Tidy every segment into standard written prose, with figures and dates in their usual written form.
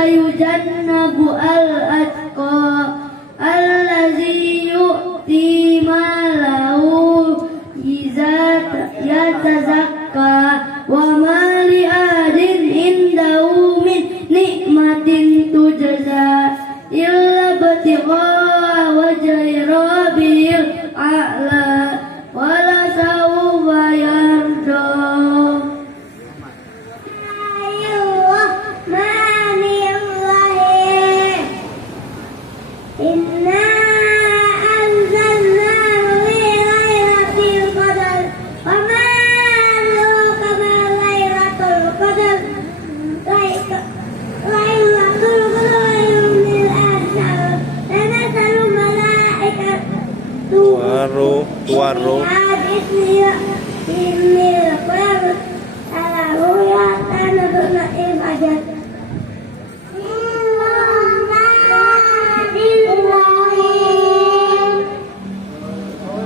sayujannabu al-atqa allazi yu'ti malahu yatazakka wa ma li ahadin indahu min nikmatin tujza illa batigha wajhi rabbil a'la wala sawfa yarda. Inna anzalnahu fi lailatul qadar wa ma adraka ma lailatul qadar lailatul qadar min asal tanazzalu malaikatu tuwaru bismil qadar alahu ya tanaduna ibajat.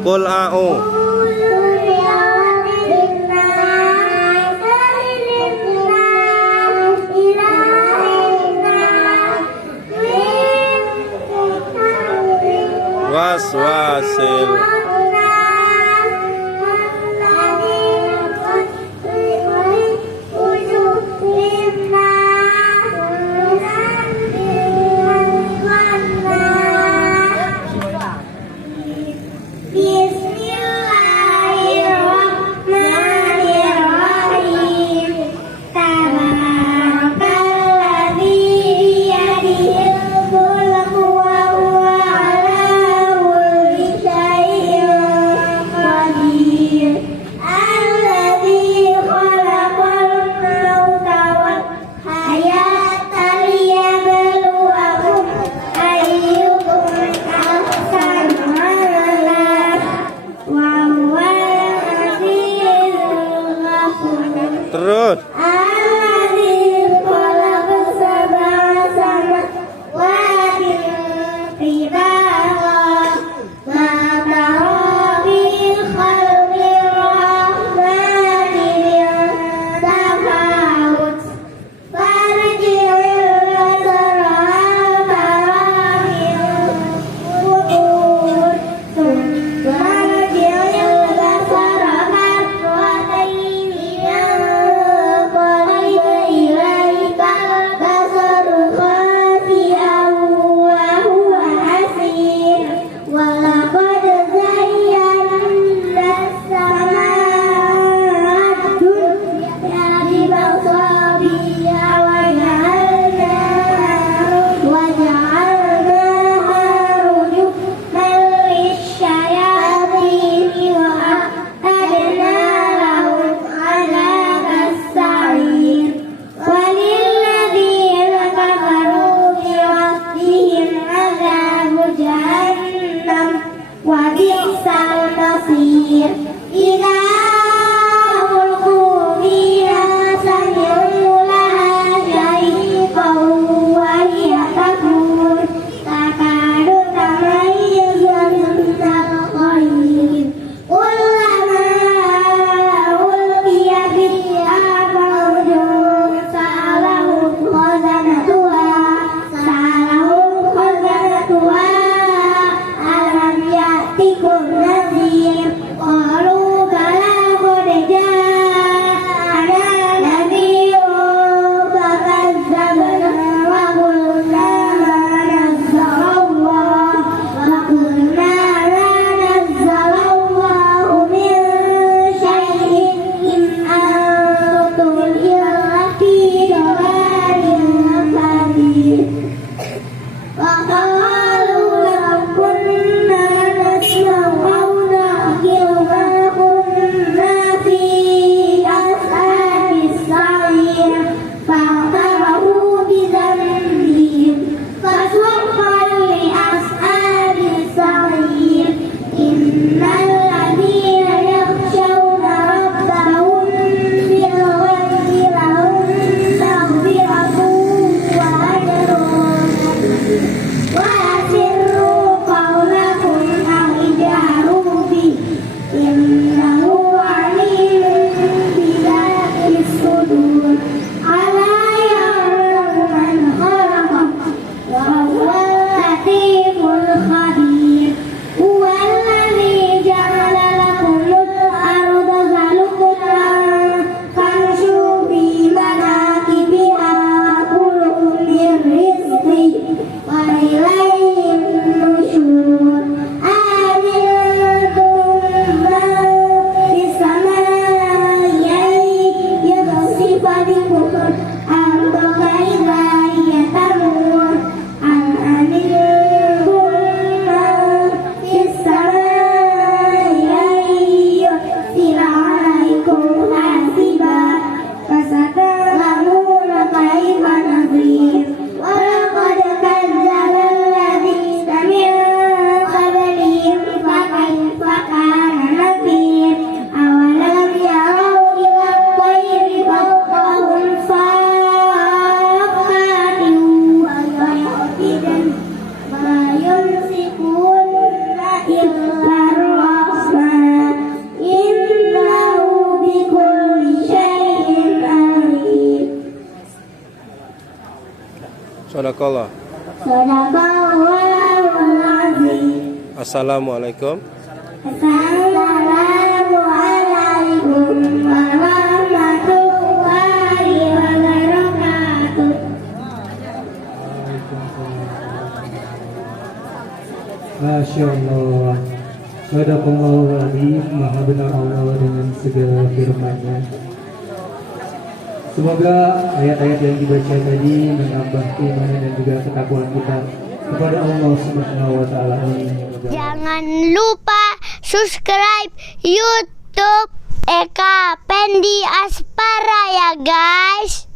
Qul a'u waswasil terus Innahu alimun bidzati sudur. Ala Shadakallah. Shadaqallahul azim. Assalamualaikum. Assalamualaikum warahmatullahi wabarakatuh. Masya Allah. Shadaqallahul azim. Maha benar Allah dengan segala firman-Nya. Semoga ayat-ayat yang dibaca tadi menambah keimanan dan juga ketakwaan kita kepada Allah Subhanahu wa taala. Jangan lupa subscribe YouTube Eka Pendi Aspara ya guys.